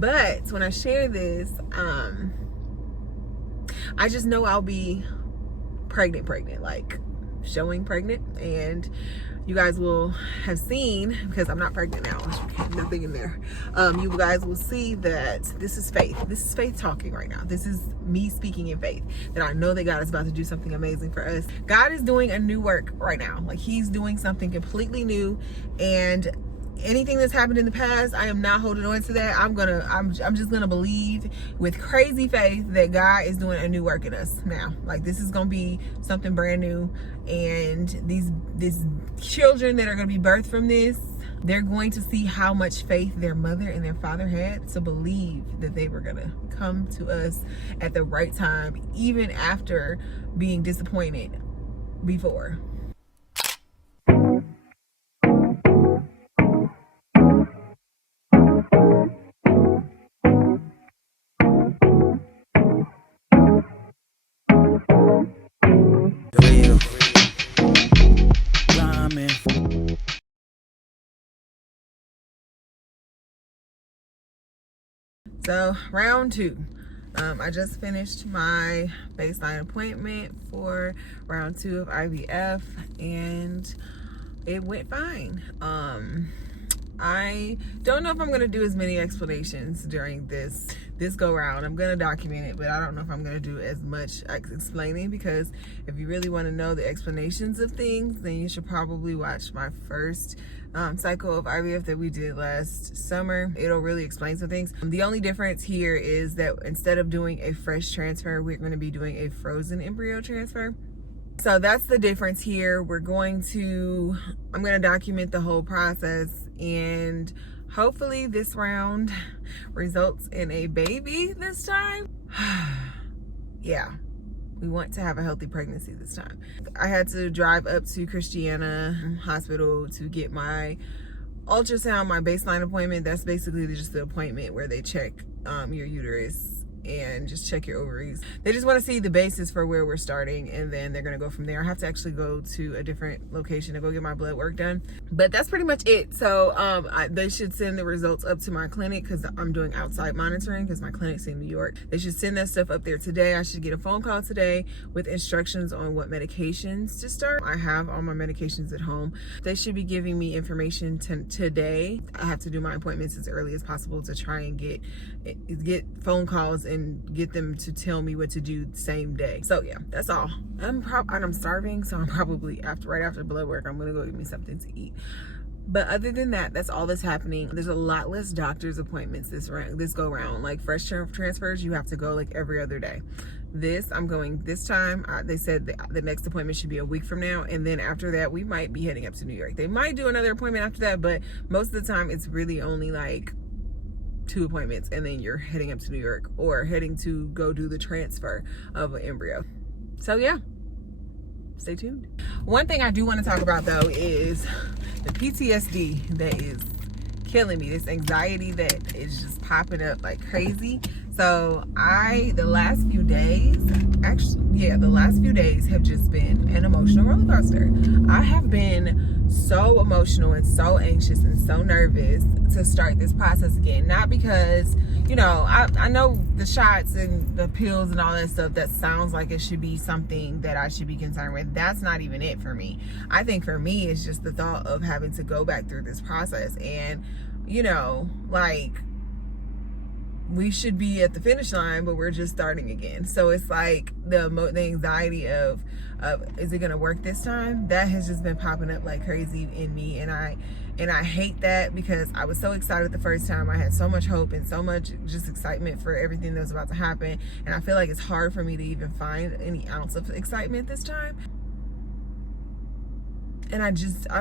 But when I share this, I just know I'll be pregnant, like showing pregnant, and you guys will have seen, because I'm not pregnant now, nothing in there. You guys will see that this is faith. This is faith talking right now. This is me speaking in faith, that I know that God is about to do something amazing for us. God is doing a new work right now. Like, he's doing something completely new, and anything that's happened in the past, I am not holding on to that. I'm just gonna believe with crazy faith that God is doing a new work in us now. Like, this is gonna be something brand new, and these children that are gonna be birthed from this, they're going to see how much faith their mother and their father had to believe that they were gonna come to us at the right time, even after being disappointed before. So round 2, I just finished my baseline appointment for round 2 of IVF, and it went fine. I don't know if I'm going to do as many explanations during this go round. I'm going to document it, but I don't know if I'm going to do as much explaining, because if you really want to know the explanations of things, then you should probably watch my first cycle of IVF that we did last summer. It'll really explain some things. The only difference here is that instead of doing a fresh transfer, we're going to be doing a frozen embryo transfer. So that's the difference here. I'm going to document the whole process, and hopefully this round results in a baby this time. Yeah, we want to have a healthy pregnancy this time. I had to drive up to Christiana Hospital to get my ultrasound, my baseline appointment. That's basically just the appointment where they check your uterus and just check your ovaries. They just want to see the basis for where we're starting, and then they're going to go from there. I have to actually go to a different location to go get my blood work done, but that's pretty much it. So they should send the results up to my clinic, because I'm doing outside monitoring because my clinic's in New York. They should send that stuff up there today. I should get a phone call today with instructions on what medications to start. I have all my medications at home. They should be giving me information today. I have to do my appointments as early as possible to try and get phone calls and get them to tell me what to do the same day. So yeah, that's all. I'm starving, so I'm probably right after blood work, I'm gonna go get me something to eat. But other than that, that's all that's happening. There's a lot less doctor's appointments this go round. Like fresh transfers, you have to go like every other day. I'm going this time. They said the next appointment should be a week from now, and then after that, we might be heading up to New York. They might do another appointment after that, but most of the time, it's really only like 2 appointments, and then you're heading up to New York or heading to go do the transfer of an embryo. So yeah, stay tuned. One thing I do want to talk about though is the PTSD that is killing me, this anxiety that is just popping up like crazy. So the last few days have just been an emotional roller coaster. I have been so emotional and so anxious and so nervous to start this process again. Not because, I know the shots and the pills and all that stuff, that sounds like it should be something that I should be concerned with. That's not even it for me. I think for me, it's just the thought of having to go back through this process, and we should be at the finish line, but we're just starting again. So it's like the anxiety of is it gonna work this time? That has just been popping up like crazy in me, and I hate that, because I was so excited the first time. I had so much hope and so much just excitement for everything that was about to happen, and I feel like it's hard for me to even find any ounce of excitement this time. And I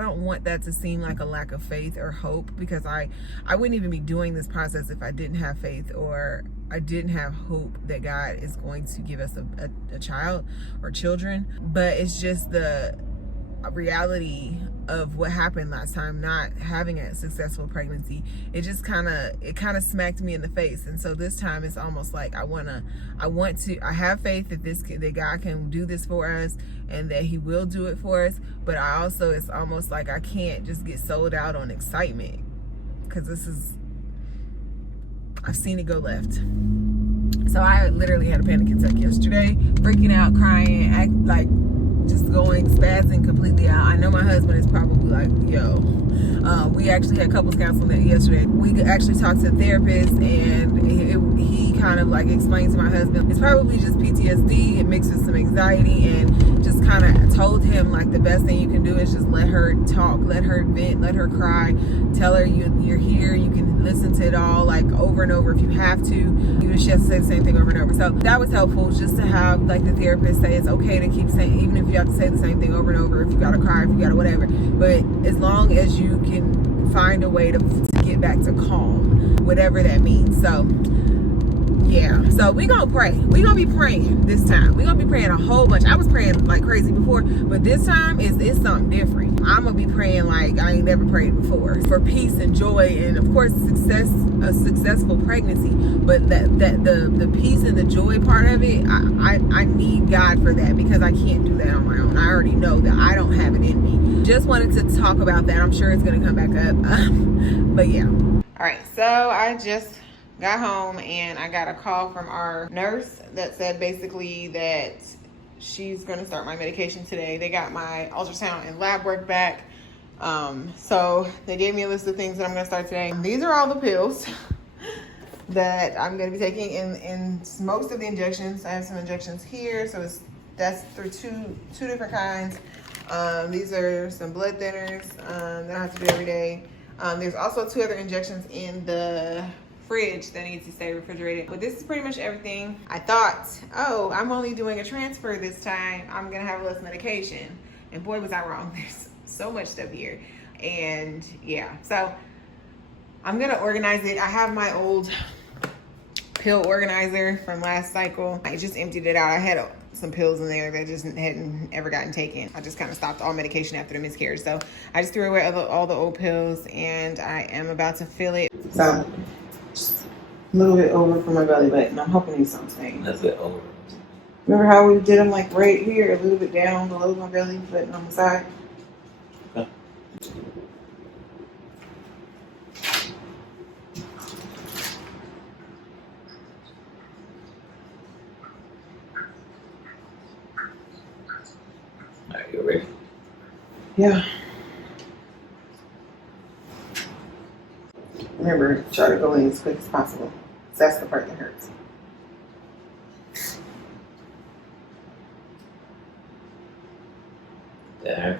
don't want that to seem like a lack of faith or hope, because I wouldn't even be doing this process if I didn't have faith, or I didn't have hope that God is going to give us a child or children. But it's just the reality of what happened last time, not having a successful pregnancy. It just kind of smacked me in the face. And so this time it's almost like I have faith that God can do this for us, and that he will do it for us. But it's almost like I can't just get sold out on excitement, because this is I've seen it go left. So I literally had a panic attack yesterday, freaking out, crying, just going spazzing completely out. I know my husband is probably like, yo. We actually had couples counseling yesterday. We actually talked to a therapist, and he kind of like explained to my husband it's probably just PTSD. It mixed with some anxiety, and just kind of told him like the best thing you can do is just let her talk, let her vent, let her cry, tell her you're here, you can listen to it all like over and over if you have to, even if she has to say the same thing over and over. So that was helpful, just to have like the therapist say it's okay to keep saying, even if you have to say the same thing over and over, if you gotta cry, if you gotta whatever, but as long as you can find a way to get back to calm, whatever that means. So yeah, so we gonna pray. We gonna be praying this time. We gonna be praying a whole bunch. I was praying like crazy before, but this time it's something different. I'm gonna be praying like I ain't never prayed before, for peace and joy, and of course a successful pregnancy. But the peace and the joy part of it, I need God for that, because I can't do that on my own. I already know that I don't have it in me. Just wanted to talk about that. I'm sure it's gonna come back up. But yeah. All right, so I just got home and I got a call from our nurse that said basically that she's going to start my medication today. They got my ultrasound and lab work back. So they gave me a list of things that I'm going to start today. These are all the pills that I'm going to be taking in most of the injections. I have some injections here, so that's through two different kinds. These are some blood thinners that I have to do every day. There's also 2 other injections in the fridge that needs to stay refrigerated. But this is pretty much everything. I thought, oh, I'm only doing a transfer this time, I'm gonna have less medication. And boy, was I wrong. There's so much stuff here. And yeah, so I'm gonna organize it. I have my old pill organizer from last cycle. I just emptied it out. I had some pills in there that just hadn't ever gotten taken. I just kind of stopped all medication after the miscarriage. So I just threw away all the old pills, and I am about to fill it. So just a little bit over from my belly button. I'm hoping he's something. That's it over. Remember how we did them like right here, a little bit down below my belly button on the side? Okay. Are you ready? Yeah. Remember, try to go in as quick as possible. That's the part that hurts. There.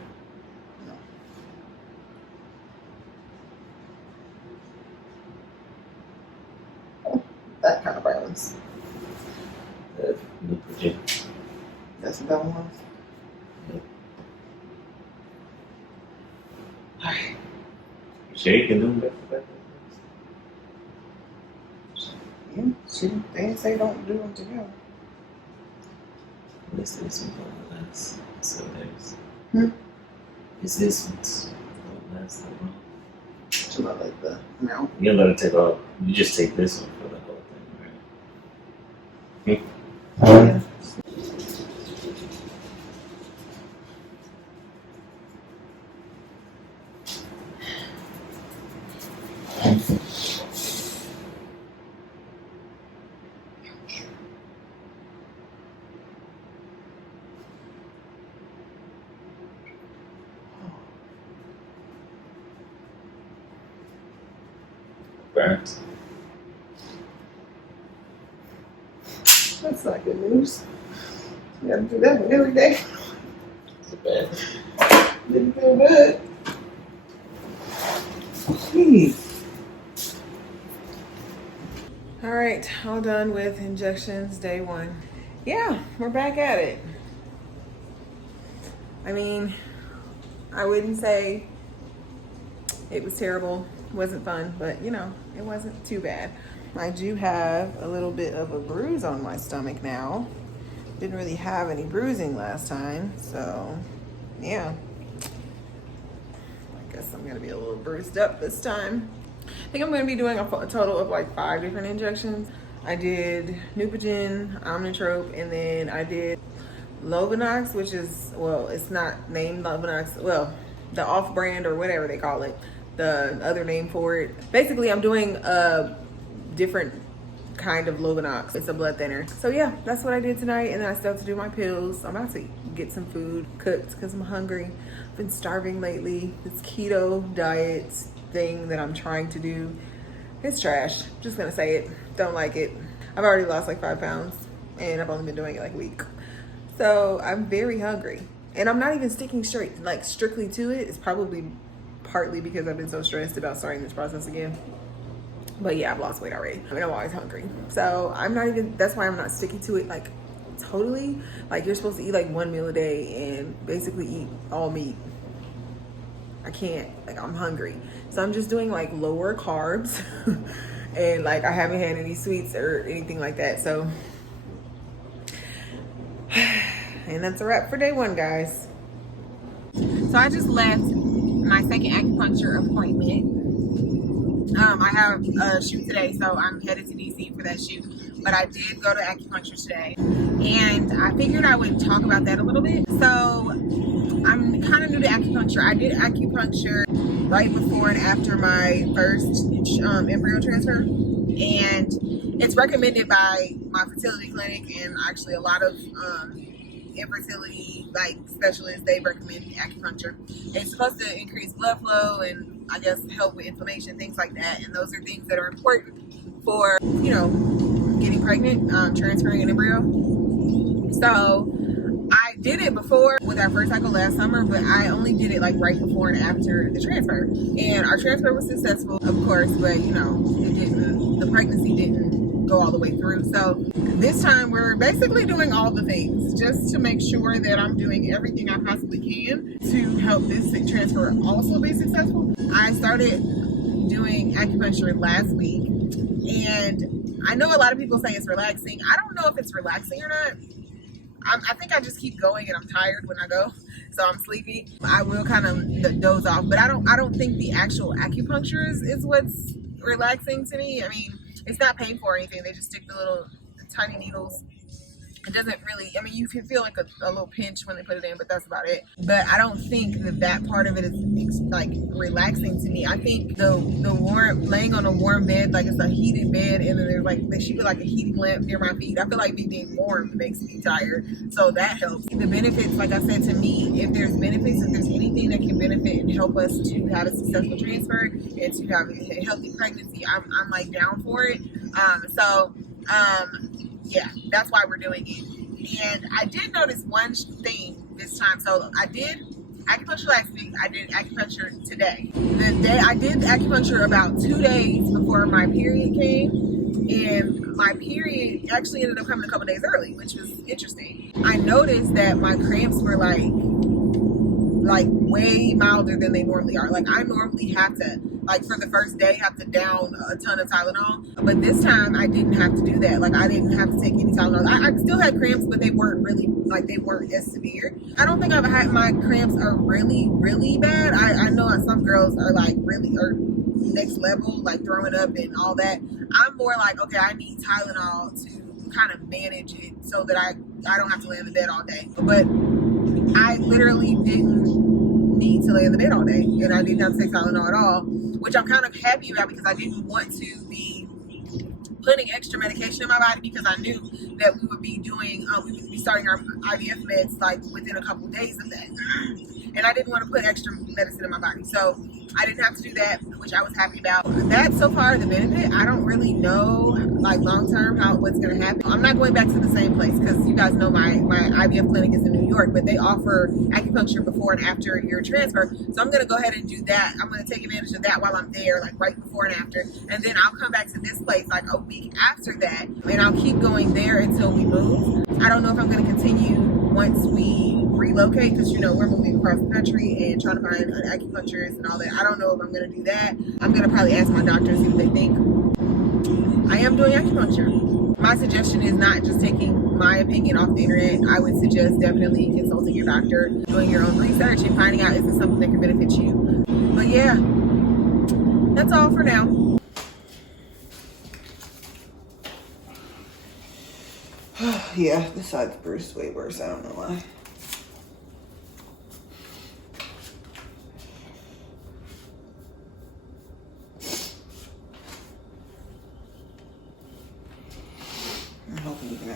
No. That kind of violence. Nutrition. That's what that one was. Yep. Alright. Sure you can do better. Yeah, see, they didn't say don't do them together. This one last. So there's. It's this one's last that long. So about like the mouth. You don't gotta take off. You just take this one for the whole thing, right? Yeah. Burns. That's not good news. You gotta do that one every day. It's bad. Didn't feel good. Jeez. All right, all done with injections, day 1. Yeah, we're back at it. I mean, I wouldn't say it was terrible. It wasn't fun, but you know, it wasn't too bad. I do have a little bit of a bruise on my stomach now. Didn't really have any bruising last time, so yeah. I guess I'm gonna be a little bruised up this time. I think I'm gonna be doing a total of like 5 different injections. I did Neupogen, Omnitrope, and then I did Lovenox, which is, well, it's not named Lovenox, well, the off-brand or whatever they call it, the other name for it. Basically, I'm doing different kind of Lovenox. It's a blood thinner. So yeah, that's what I did tonight, and then I still have to do my pills. I'm about to get some food cooked because I'm hungry. I've been starving lately. This keto diet thing that I'm trying to do, it's trash. I'm just gonna say it. Don't like it. I've already lost like 5 pounds, and I've only been doing it like a week. So I'm very hungry, and I'm not even sticking strictly to it. It's probably partly because I've been so stressed about starting this process again. But yeah, I've lost weight already. I mean, I'm always hungry. So I'm not even, that's why I'm not sticking to it like totally. Like you're supposed to eat like 1 meal a day and basically eat all meat. I can't, like I'm hungry. So I'm just doing like lower carbs and like I haven't had any sweets or anything like that. So, and that's a wrap for day 1, guys. So I just left my second acupuncture appointment. I have a shoot today, so I'm headed to DC for that shoot. But I did go to acupuncture today, and I figured I would talk about that a little bit. So I'm kind of new to acupuncture. I did acupuncture right before and after my first embryo transfer, and it's recommended by my fertility clinic and actually a lot of infertility like specialists. They recommend acupuncture. It's supposed to increase blood flow and I guess help with inflammation, things like that, and those are things that are important for, you know, getting pregnant, transferring an embryo. So I did it before with our first cycle last summer, but I only did it like right before and after the transfer, and our transfer was successful, of course, but you know, the pregnancy didn't go all the way through. So this time we're basically doing all the things just to make sure that I'm doing everything I possibly can to help this transfer also be successful. I started doing acupuncture last week, and I know a lot of people say it's relaxing. I don't know if it's relaxing or not. I think I just keep going and I'm tired when I go, so I'm sleepy. I will kind of doze off, but I don't think the actual acupuncture is what's relaxing to me. I mean, it's not painful or anything. They just stick the little tiny needles. It doesn't really, I mean, you can feel like a little pinch when they put it in, but that's about it. But I don't think that part of it is like relaxing to me. I think the warm, laying on a warm bed, like it's a heated bed, and then there's like, they should be like a heating lamp near my feet. I feel like me being warm makes me tired. So that helps. The benefits, like I said, to me, if there's benefits, if there's anything that can benefit and help us to have a successful transfer and to have a healthy pregnancy, I'm like down for it. Yeah, that's why we're doing it. And I did notice one thing this time. So I did acupuncture last week. I did acupuncture today. The day I did acupuncture about 2 days before my period came, and my period actually ended up coming a couple days early, which was interesting. I noticed that my cramps were like way milder than they normally are. Like I normally have to, like for the first day, have to down a ton of Tylenol, but this time I didn't have to do that. Like I didn't have to take any Tylenol. I still had cramps, but they weren't really, like they weren't as severe. I don't think I've had, my cramps are really bad. I know some girls are like really, or next level, like throwing up and all that. I'm more like, okay, I need Tylenol to kind of manage it so that I don't have to lay in the bed all day. But I literally didn't need to lay in the bed all day, and I didn't have to take Tylenol at all, which I'm kind of happy about because I didn't want to be putting extra medication in my body because I knew that we would be starting our IVF meds like within a couple of days of that, and I didn't want to put extra medicine in my body, so I didn't have to do that, which I was happy about. That's so far the benefit. I don't really know like long term what's going to happen. I'm not going back to the same place because you guys know my IVF clinic is in New York, but they offer acupuncture before and after your transfer. So I'm going to go ahead and do that. I'm going to take advantage of that while I'm there, like right before and after. And then I'll come back to this place like a week after that, and I'll keep going there until we move. I don't know if I'm going to continue once we relocate because, you know, we're moving across the country and trying to find an acupuncturist and all that. I don't know if I'm going to do that. I'm going to probably ask my doctor and see what they think. I am doing acupuncture. My suggestion is not just taking my opinion off the internet. I would suggest definitely consulting your doctor, doing your own research, and finding out is this something that can benefit you. But yeah, that's all for now. Yeah, this side's bruised way worse. I don't know why.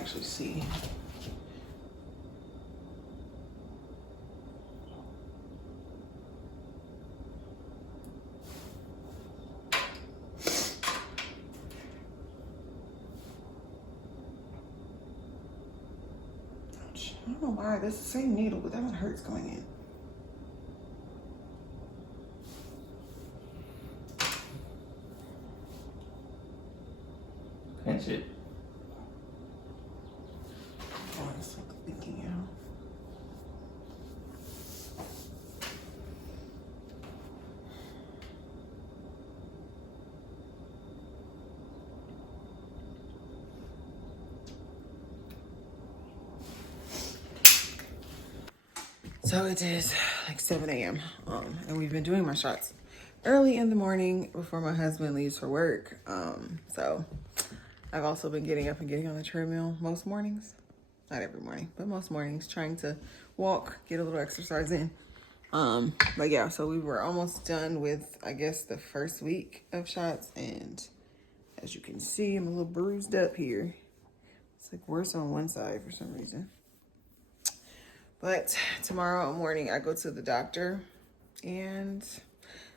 actually see. I don't know why. This is the same needle, but that one hurts going in. Pinch it. Oh, it's like leaking out. So it is like 7 a.m. And we've been doing my shots early in the morning before my husband leaves for work. So I've also been getting up and getting on the treadmill most mornings. Not every morning, but most mornings, trying to walk, get a little exercise in. But yeah, so we were almost done with, I guess, the first week of shots. And as you can see, I'm a little bruised up here. It's like worse on one side for some reason. But tomorrow morning I go to the doctor and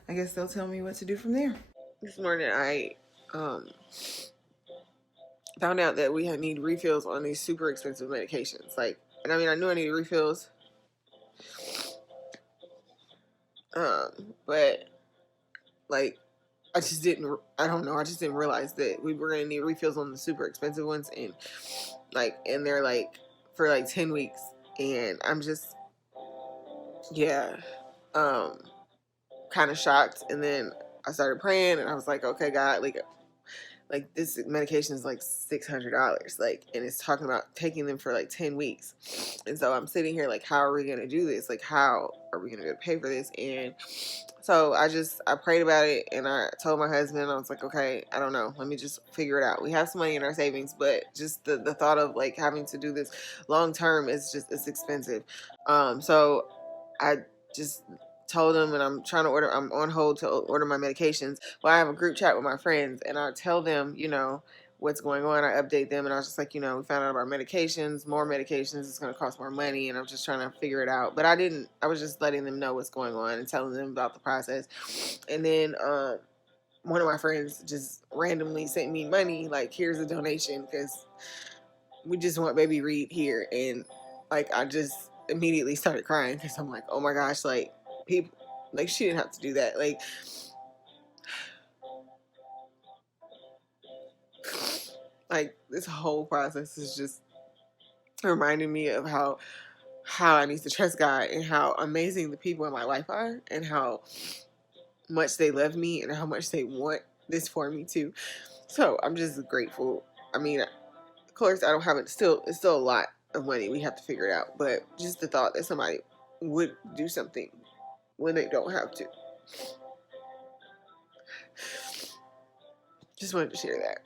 I guess they'll tell me what to do from there. This morning I found out that we need refills on these super expensive medications. Like, and I mean, I knew I needed refills. But like, I just didn't realize that we were gonna need refills on the super expensive ones, and they're like for like 10 weeks. And I'm just, yeah, kind of shocked. And then I started praying and I was like, okay, God, like this medication is like $600, like, and it's talking about taking them for like 10 weeks. And so I'm sitting here like, how are we going to do this? Like, how are we going to pay for this? And so I prayed about it and I told my husband, I was like, okay, I don't know. Let me just figure it out. We have some money in our savings, but just the thought of like having to do this long term is just, it's expensive. So I just told him, and I'm on hold to order my medications. Well, I have a group chat with my friends and I tell them, you know, what's going on. I update them and I was just like, you know, we found out about medications, more medications, it's going to cost more money, and I'm just trying to figure it out. But I was just letting them know what's going on and telling them about the process. And then one of my friends just randomly sent me money, like, here's a donation because we just want baby Reed here. And like, I just immediately started crying because I'm like, oh my gosh, like, people, like, she didn't have to do that. Like this whole process is just reminding me of how I need to trust God and how amazing the people in my life are and how much they love me and how much they want this for me too. So I'm just grateful. I mean, of course I don't have it it's still a lot of money. We have to figure it out. But just the thought that somebody would do something when they don't have to. Just wanted to share that.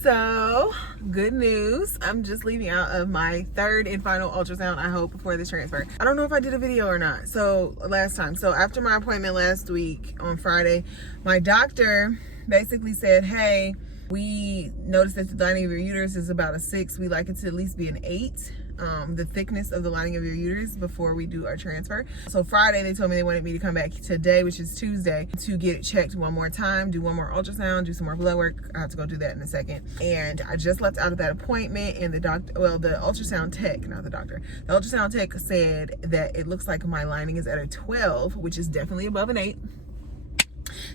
So, good news. I'm just leaving out of my third and final ultrasound, I hope, before this transfer. I don't know if I did a video or not. So, last time. So, after my appointment last week on Friday, my doctor basically said, hey, we noticed that the lining of your uterus is about a 6. We like it to at least be an 8. The thickness of the lining of your uterus before we do our transfer. So Friday they told me they wanted me to come back today, which is Tuesday, to get it checked one more time, do one more ultrasound, do some more blood work. I have to go do that in a second. And I just left out of that appointment, and the ultrasound tech, not the doctor, the ultrasound tech said that it looks like my lining is at a 12, which is definitely above an 8.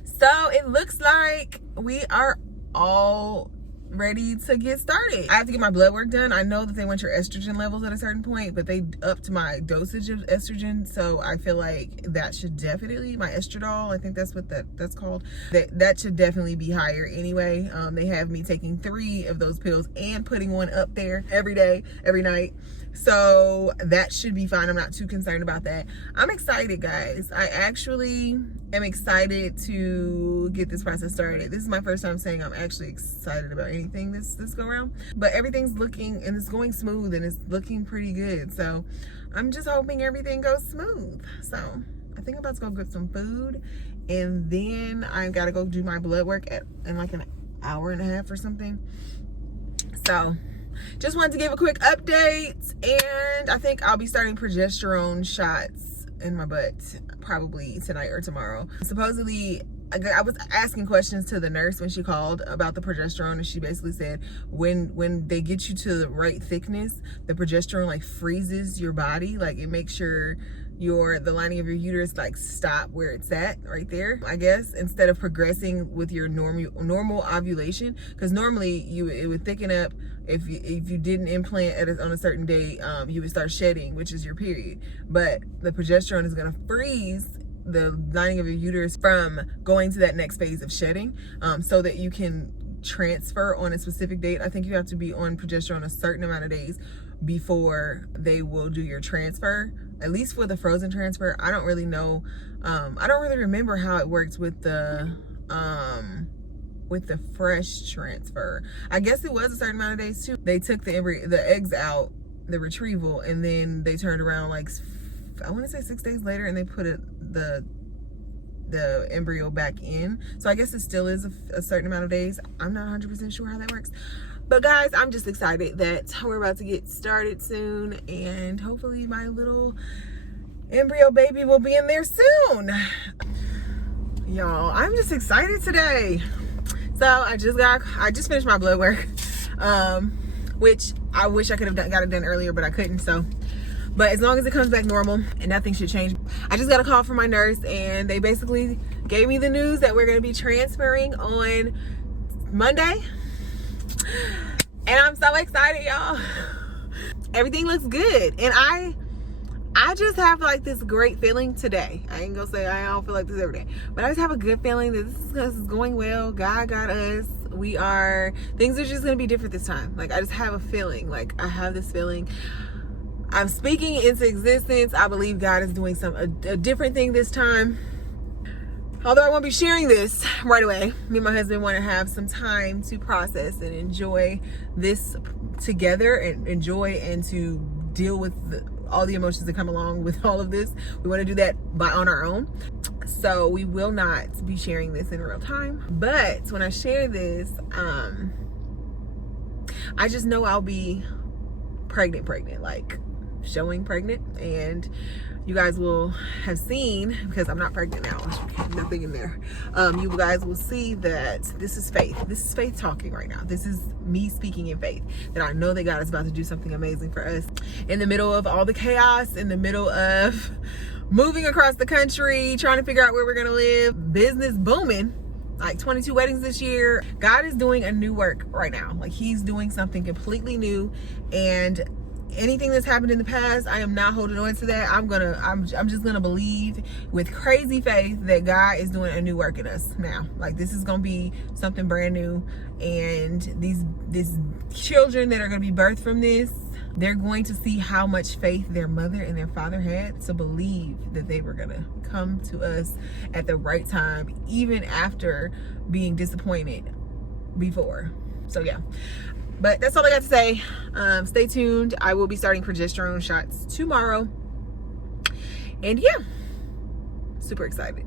So it looks like we are all ready to get started. I have to get my blood work done. I know that they want your estrogen levels at a certain point, but they upped my dosage of estrogen, so I feel like that should definitely, my estradiol, I think that's what that's called, that should definitely be higher anyway. They have me taking 3 of those pills and putting one up there every day, every night. So that should be fine. I'm not too concerned about that. I'm excited, guys. I actually am excited to get this process started. This is my first time saying I'm actually excited about anything this go around. But everything's looking, and it's going smooth, and it's looking pretty good. So I'm just hoping everything goes smooth. So I think I'm about to go get some food, and then I gotta go do my blood work in like an hour and a half or something. So just wanted to give a quick update, and I think I'll be starting progesterone shots in my butt probably tonight or tomorrow. Supposedly, I was asking questions to the nurse when she called about the progesterone, and she basically said when they get you to the right thickness, the progesterone like freezes your body, like it makes sure the lining of your uterus like stop where it's at right there, I guess, instead of progressing with your normal ovulation, because normally it would thicken up if you didn't implant on a certain day. You would start shedding, which is your period, but the progesterone is going to freeze the lining of your uterus from going to that next phase of shedding, so that you can transfer on a specific date. I think you have to be on progesterone a certain amount of days before they will do your transfer, at least for the frozen transfer. I don't really know. I don't really remember how it works with the fresh transfer. I guess it was a certain amount of days too. They took the eggs out, the retrieval, and then they turned around like, I want to say 6 days later, and they put the embryo back in. So I guess it still is a certain amount of days. I'm not 100% sure how that works. But guys, I'm just excited that we're about to get started soon, and hopefully my little embryo baby will be in there soon. Y'all, I'm just excited today. So I just finished my blood work, which I wish I could have got it done earlier, but I couldn't. So, but as long as it comes back normal, and nothing should change. I just got a call from my nurse, and they basically gave me the news that we're going to be transferring on Monday. And I'm so excited, y'all. Everything looks good, and I just have like this great feeling today. I ain't gonna say I don't feel like this every day, but I just have a good feeling that this is going well. God got us. Things are just gonna be different this time. Like, I just have a feeling. Like, I have this feeling. I'm speaking into existence. I believe God is doing a different thing this time. Although I won't be sharing this right away. Me and my husband want to have some time to process and enjoy this together, and to deal with all the emotions that come along with all of this. We want to do that on our own. So we will not be sharing this in real time. But when I share this, I just know I'll be pregnant, like showing pregnant, and you guys will have seen, because I'm not pregnant now, nothing in there. You guys will see that this is faith. This is faith talking right now. This is me speaking in faith, that I know that God is about to do something amazing for us. In the middle of all the chaos, in the middle of moving across the country, trying to figure out where we're gonna live, business booming, like 22 weddings this year. God is doing a new work right now. Like, he's doing something completely new, and anything that's happened in the past, I am not holding on to that. I'm just gonna believe with crazy faith that God is doing a new work in us now. Like, this is gonna be something brand new, and these children that are gonna be birthed from this, they're going to see how much faith their mother and their father had to believe that they were gonna come to us at the right time, even after being disappointed before. So yeah. But that's all I got to say. Stay tuned. I will be starting progesterone shots tomorrow. And yeah, super excited.